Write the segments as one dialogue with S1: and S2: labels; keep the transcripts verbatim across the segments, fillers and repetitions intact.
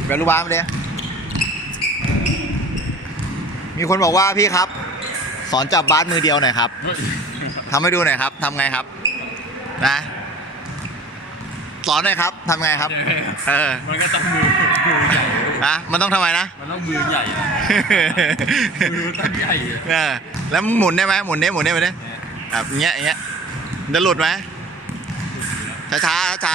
S1: แบบลูกบ้านมาเลยมีคนบอกว่าพี่ครับสอนจับบาสมือเดียวหน่อยครับทำให้ดูหน่อยครับทำไงครับนะสอนหน่อยครับทำไงครับเออ
S2: มันก็ต้องมือมือใหญ่
S1: นะมันต้องทำไมนะ
S2: มันต้องมือใหญ่มือต้องใหญ่
S1: เออแล้วหมุนได้ไหมหมุนได้หมุนได้ไหมเนี่ยแบบเงี้ยอย่างเงี้ยจะหลุดไหมช้าช้าช้า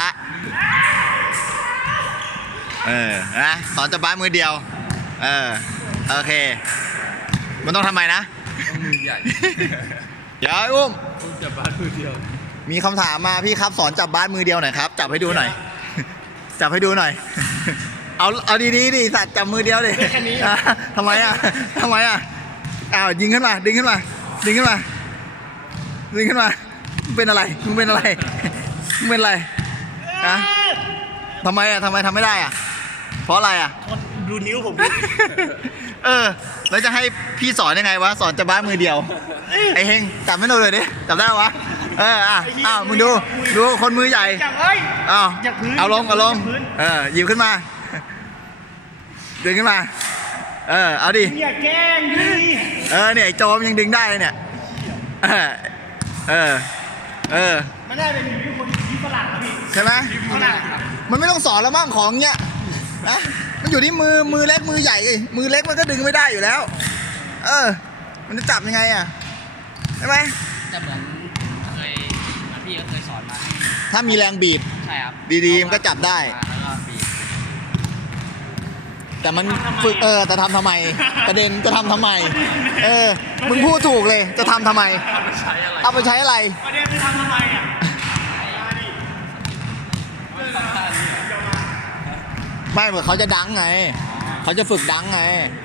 S1: เออนะสอนจับบาสมือเดียวเออโอเคมันต้องทำไมนะ
S2: ต้องมือใหญ่
S1: เดี๋ยวอุ้ม
S2: จับบาสมือเดียว
S1: มีคำถามมาพี่ครับสอนจับบาสมือเดียวหน่อยครับจับให้ดูหน่อยจับให้ดูหน่อยเอาเอาดีๆดิสัตว์จับมือเดียวดิ
S2: แค่นี้
S1: ทำไมอ่ะทำไมอ่ะอ้าวยิงขึ้นมาดึงขึ้นมาดึงขึ้นมาดึงขึ้นมาเป็นอะไรมึงเป็นอะไรมึงเป็นอะไรนะทำไมอ่ะทำไมทำไม่ได้อ่ะเพราะอะไรอ่ะ
S2: ดูนิ้วผม
S1: เออแล้วจะให้พี่สอนยังไงวะสอนจับบาสมือเดียวไอ้เฮงจับไม่โดนเลยดิจับได้วะเอออ่ะอ้าวมึงดูดูคนมือใหญ่อ้าวเอาลงเอาลงเออหยิบขึ้นมาดึงขึ้นมาเออเอาดิ
S2: อย่าแกล้งดิ
S1: เออเนี่ยไอ้โจมยังดึงได้เนี่ยเออเออเออ
S2: มันได้เป็นคนที่ฝรั่งนะพี่
S1: ใช่ไหมมันไม่ต้องสอนแล้วมั่งของเนี้ยนะมันอยู่ที่มือมือเล็กมือใหญ่มือเล็กมันก็ดึงไม่ได้อยู่แล้วเออมันจะจับยังไงอ่ะใช่ไหม
S3: จะเหมือนเคยเหมือนพี่ก็เคยสอนมา
S1: ถ้ามีแรงบีบ
S3: ใช่ครับ
S1: ดีๆมันก็จับได้แต่มันฝึกเออจะทำทำไมประเด็นจะทำทำไมเออมึงพูดถูกเลยจะทำทำไมเอาไปใช้อะไร
S2: ประเด็นคือทำทำไมอ่ะ
S1: ไม่เหมือนเขาจะดังไงเขาจะฝึกดังไง